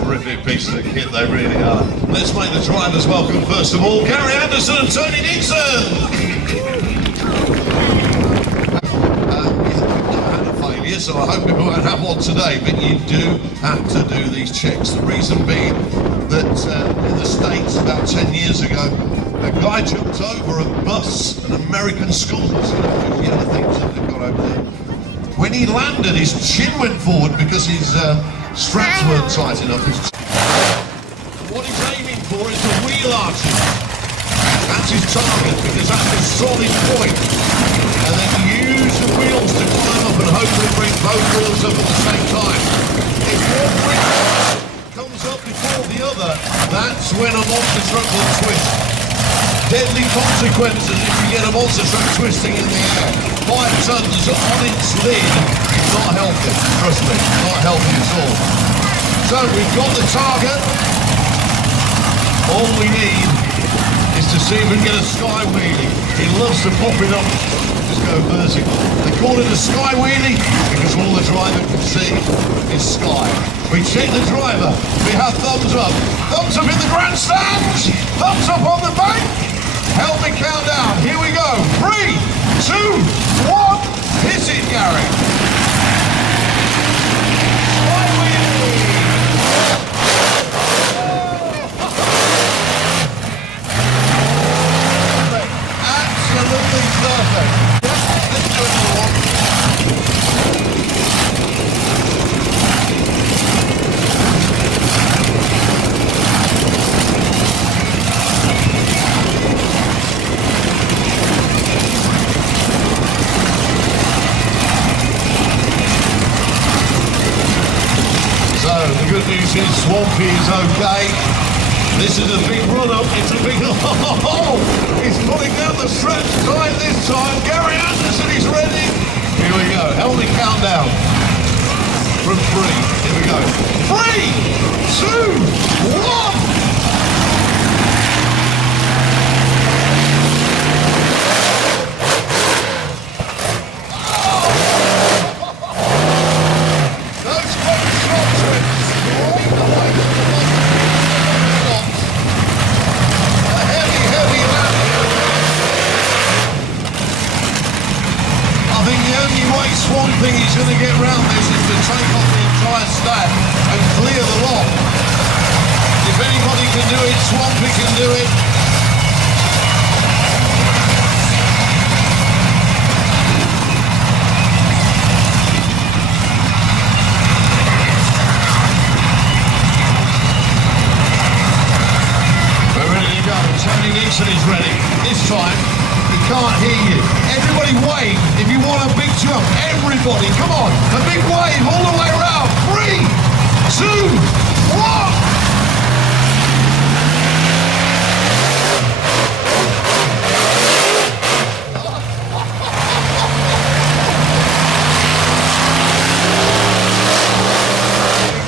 terrific piece of kit, they really are. Let's make the drivers welcome first of all, Gary Anderson and Tony Dixon! So I hope we won't have one today, but you do have to do these checks. The reason being that in the States about 10 years ago, a guy jumped over a bus, an American school bus, the other things that they've got over there. When he landed, his chin went forward because his straps weren't tight enough. What he's aiming for is the wheel arches. That's his target because that's a solid point. And then use the wheels to climb up and hopefully bring both wheels up at the same time. If one wheel comes up before the other, that's when a monster truck will twist. Deadly consequences if you get a monster truck twisting in the air. 5 tons on its lid, not healthy, trust me, not healthy at all. So we've got the target. All we need is to see if we can get a sky wheelie. He loves to pop it up, just go vertical. They call it a sky wheelie because all the driver can see is sky. We check the driver, we have thumbs up. Thumbs up in the grandstands, thumbs up on the bank. Help me count down, here we go. 3, 2, 1, hit it, Gary. Sky wheelie. Absolutely perfect. Let's do another one. So the good news is Swampy is okay. This is a big run-up, it's a big... Oh! He's pulling down the stretch tight this time. Gary Anderson is ready. Here we go, help me count down. From 3, here we go. 3, 2, 1! One thing he's going to get round this is to take off the entire stack and clear the lot. If anybody can do it, Swampy can do it. We're ready to go. Tony Dixon is ready. This time, he can't hear you. Everybody wave if you want a big jump. Everybody, come on. A big wave all the way around. 3, 2, 1.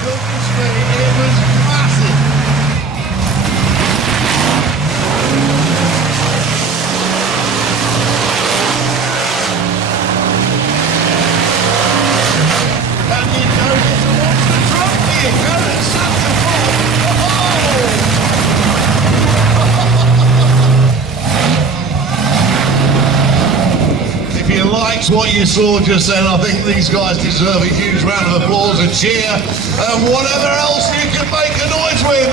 Goodness me, it was massive. What you saw just then, I think these guys deserve a huge round of applause and cheer and whatever else you can make a noise with.